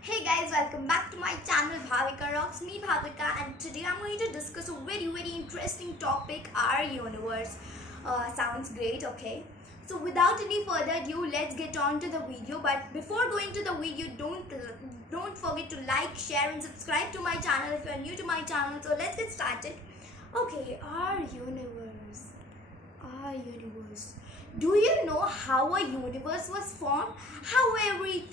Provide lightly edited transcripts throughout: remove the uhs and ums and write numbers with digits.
Hey guys, welcome back to my channel Bhavika Rocks. Me Bhavika, and today I'm going to discuss a very interesting topic, our universe. Sounds great, okay? So without any further ado, let's get on to the video. But before going to the video, don't forget to like, share, and subscribe to my channel if you're new to my channel. So let's get started. Okay, our universe. Our universe. Do you know how a universe was formed? How every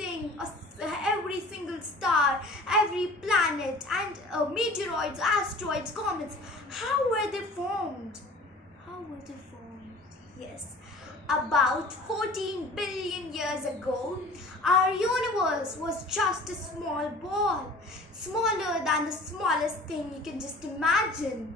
single star, every planet, and meteoroids, asteroids, comets, how were they formed? How were they formed? Yes. About 14 billion years ago, our universe was just a small ball, smaller than the smallest thing you can just imagine,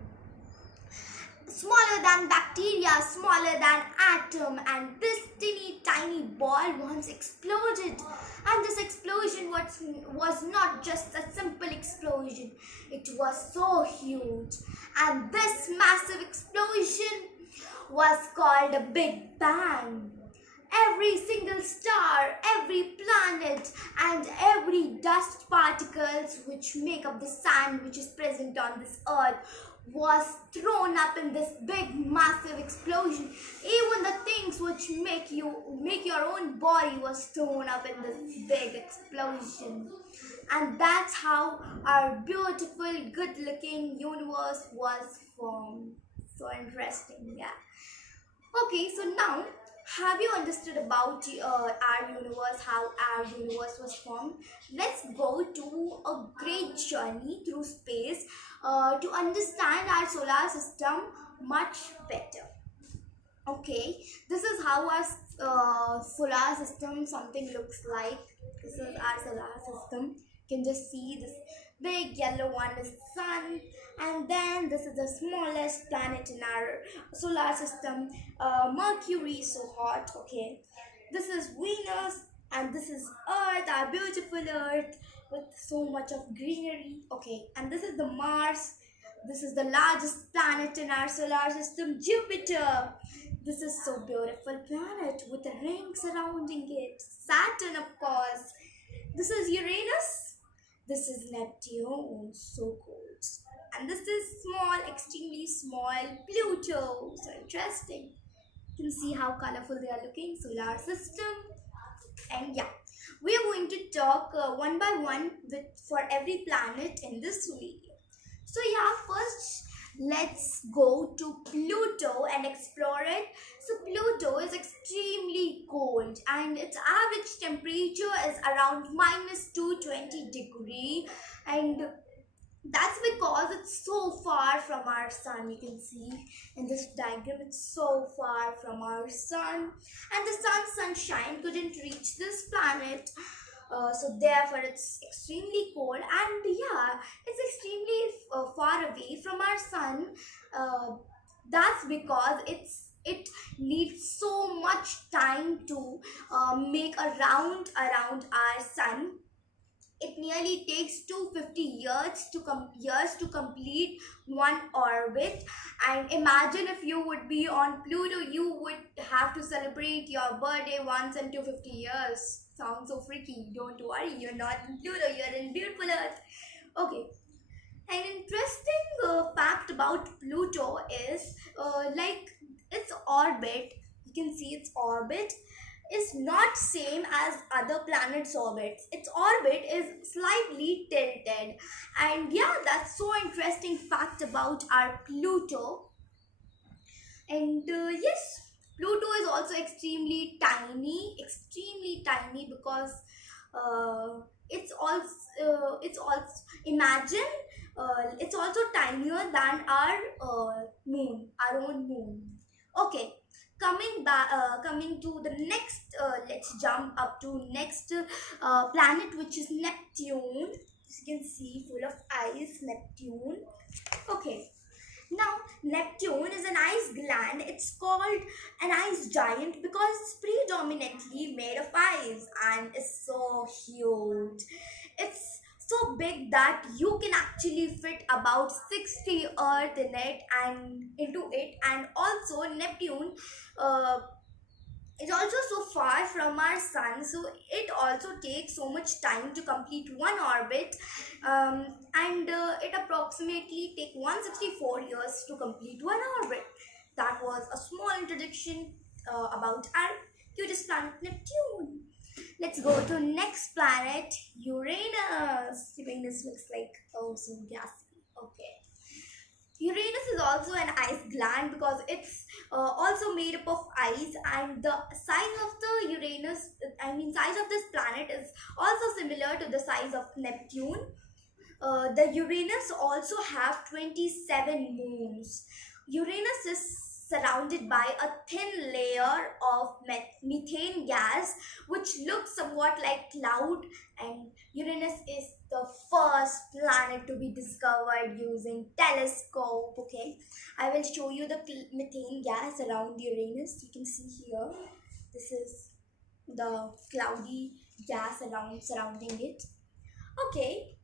smaller than bacteria, smaller than atom, and this teeny tiny ball once exploded. And this explosion was not just a simple explosion, it was so huge. And this massive explosion was called a Big Bang. Every single star, every planet, and every dust particles which make up the sand which is present on this earth was thrown up in this big massive explosion. Even the things which make your own body was thrown up in this big explosion. And that's how our beautiful, good looking universe was formed. So interesting, yeah. Okay, so now have you understood about our universe, how our universe was formed? Let's go to a great journey through space to understand our solar system much better. Okay, this is how our solar system something looks like. This is our solar system. You can just see this big yellow one is sun, and then this is the smallest planet in our solar system, Mercury is so hot. Okay, this is Venus, and this is Earth, our beautiful Earth with so much of greenery. Okay, and this is the Mars. This is the largest planet in our solar system, Jupiter. This is so beautiful planet with a ring surrounding it. Saturn, of course. This is Uranus. This is Neptune. So cold. And this is small, extremely small Pluto. So interesting. You can see how colorful they are looking. Solar system. And yeah, we are going to talk one by one for every planet in this video. So yeah, first let's go to Pluto and explore it. So Pluto is extremely cold and its average temperature is around minus 220 degree, and that's because it's so far from our sun. You can see in this diagram it's so far from our sun, and the sun's sunshine couldn't reach this planet, so therefore it's extremely cold. And yeah, it's extremely far away from our sun. That's because it needs so much time to make a round around our sun. It nearly takes 250 years to complete one orbit. And imagine if you would be on Pluto, you would have to celebrate your birthday once in 250 years. Sounds so freaky. Don't worry, you're not in Pluto, you're in beautiful Earth. Okay, an interesting fact about Pluto is like its orbit. You can see its orbit is not same as other planets' orbits. Its orbit is slightly tilted, and yeah, that's so interesting fact about our Pluto. And yes, Pluto is also extremely tiny because it's also imagine it's also tinier than our moon, our own moon. Okay, coming to the next, let's jump up to next planet, which is Neptune. As you can see, full of ice, Neptune. Okay, now, Neptune is an ice gland. It's called an ice giant because it's predominantly made of ice and is so huge. It's so big that you can actually fit about 60 Earth in it and into it. And also, Neptune uh, It's also so far from our sun, so it also takes so much time to complete one orbit, and it approximately take 164 years to complete one orbit. That was a small introduction about our cutest planet, Neptune. Let's go to next planet, Uranus. Uranus looks like, oh, so gassy. Okay. Uranus is also an ice gland because it's also made up of ice, and the size of the size of this planet is also similar to the size of Neptune. The Uranus also have 27 moons. Uranus is surrounded by a thin layer of methane gas, which looks somewhat like cloud. And Uranus is the first planet to be discovered using telescope. Okay, I will show you the methane gas around Uranus. You can see here. This is the cloudy gas around surrounding it. Okay,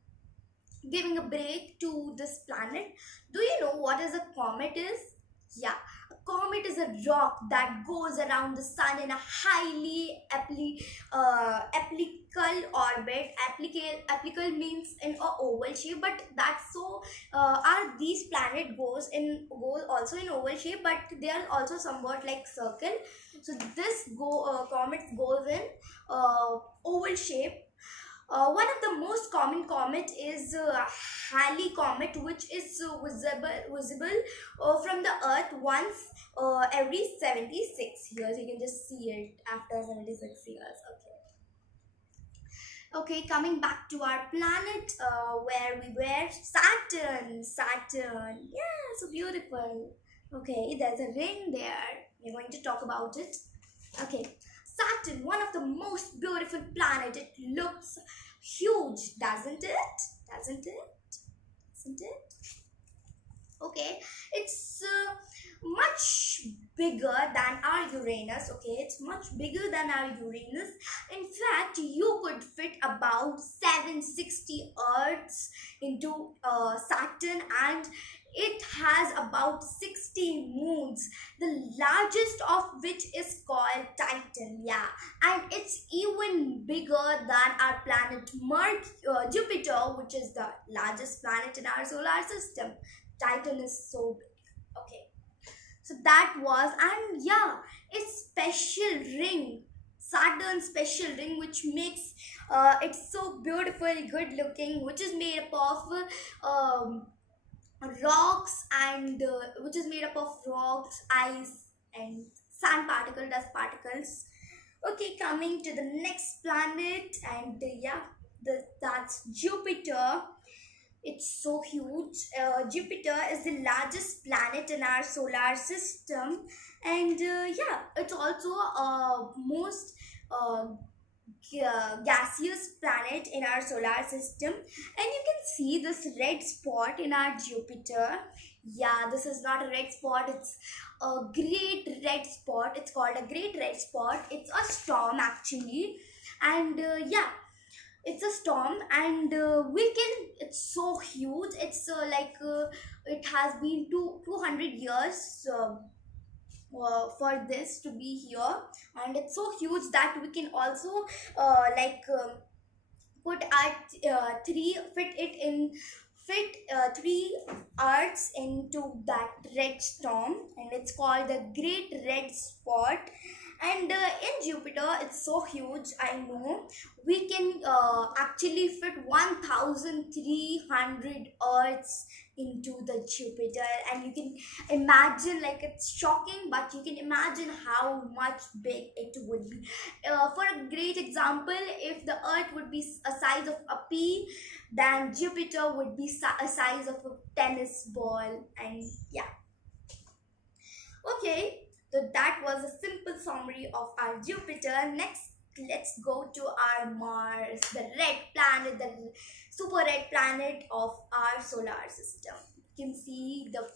giving a break to this planet. Do you know what is a comet is? Yeah, a comet is a rock that goes around the sun in a highly elliptical orbit. Elliptical means in a oval shape, but that's so are these planet goes also in oval shape, but they are also somewhat like circle. So this comet goes in oval shape. One of the most common comet is Halley comet, which is visible from the Earth once every 76 years. You can just see it after 76 years. Okay, coming back to our planet, where we were, Saturn. Saturn, yeah, so beautiful. Okay, there's a ring there. We're going to talk about it. Okay, Saturn, one of the most beautiful planet. It looks huge, doesn't it? Doesn't it? Doesn't it? Okay, it's much bigger than our Uranus. Okay, it's much bigger than our Uranus. In fact, you could fit about 760 Earths into Saturn, and it has about 60 moons, the largest of which is called Titan. Yeah, and it's even bigger than our planet Jupiter, which is the largest planet in our solar system. Titan is so big. Okay, so that was, and yeah, its special ring, Saturn's special ring, which makes it so beautiful, good looking, which is made up of rocks and which is made up of rocks, ice, and sand particle, dust particles. Okay, coming to the next planet, and yeah, that's Jupiter. It's so huge. Jupiter is the largest planet in our solar system, and yeah, it's also most uh, gaseous planet in our solar system. And you can see this red spot in our Jupiter. Yeah, this is not a red spot, it's a great red spot. It's called a great red spot. It's a storm actually, and yeah, it's a storm, and we can, it's so huge. It's it has been 200 years for this to be here, and it's so huge that we can also put our fit three Earths into that red storm, and it's called the Great Red Spot. And in Jupiter, it's so huge. I know we can actually fit 1,300 Earths into the Jupiter, and you can imagine, like, it's shocking, but you can imagine how much big it would be. For a great example, if the Earth would be a size of a pea, then Jupiter would be a size of a tennis ball. And yeah, okay, so that was a simple summary of our Jupiter. Next, let's go to our Mars, the red planet, the super red planet of our solar system. You can see the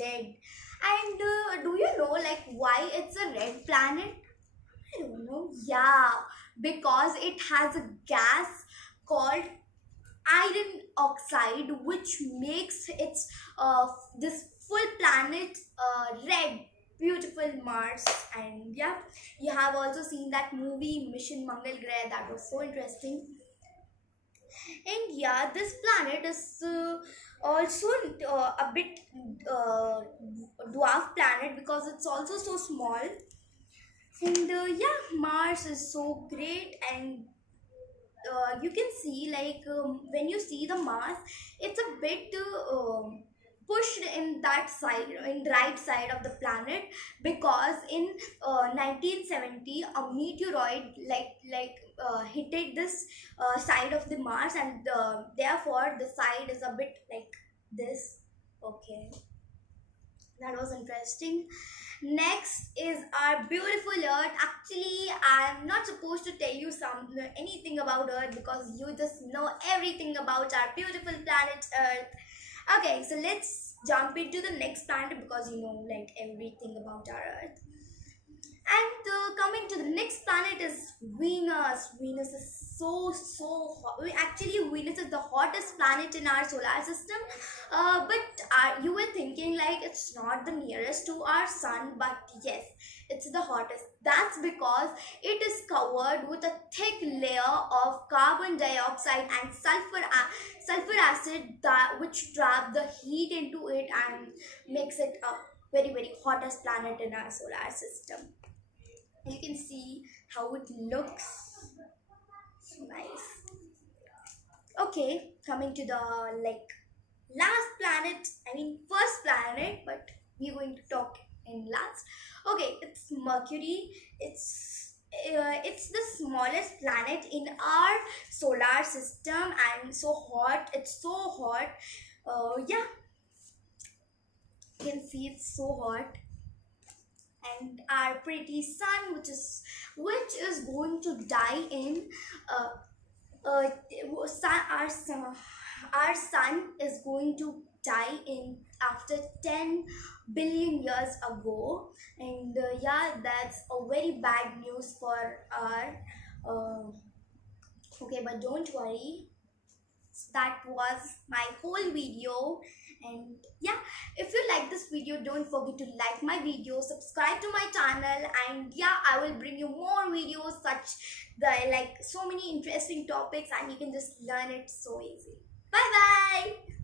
red. And do you know, like, why it's a red planet? I don't know. Yeah, because it has a gas called iron oxide, which makes its this full planet red. beautiful Mars. And yeah, you have also seen that movie Mission Mangal Grah, that was so interesting. And yeah, this planet is also a bit uh, dwarf planet because it's also so small. And yeah, Mars is so great. And you can see, like, when you see the Mars, it's a bit pushed in that side, in right side of the planet, because in 1970 a meteoroid hit this side of the Mars, and therefore the side is a bit like this. Okay, that was interesting. Next is our beautiful Earth. Actually, I'm not supposed to tell you anything about Earth because you just know everything about our beautiful planet Earth. Okay, so let's jump into the next planet because you know like everything about our Earth. And coming to the next planet is Venus. Venus is so hot. Actually, Venus is the hottest planet in our solar system. But you were thinking like it's not the nearest to our sun, but yes, it's the hottest. That's because it is covered with a thick layer of carbon dioxide and sulfur acid that which trap the heat into it and makes it a very hottest planet in our solar system. You can see how it looks. So nice. Okay, coming to the like last planet, I mean first planet, but we're going to talk in last. Okay, it's Mercury. It's the smallest planet in our solar system and so hot. It's so hot. Yeah, you can see it's so hot. And our pretty sun, which is going to die in uh, our sun is going to die in after 10 billion years ago. And yeah, that's a very bad news for our okay, but don't worry, that was my whole video. And yeah, if you like this video, don't forget to like my video, subscribe to my channel, and yeah, I will bring you more videos such the like so many interesting topics, and you can just learn it so easy. Bye bye.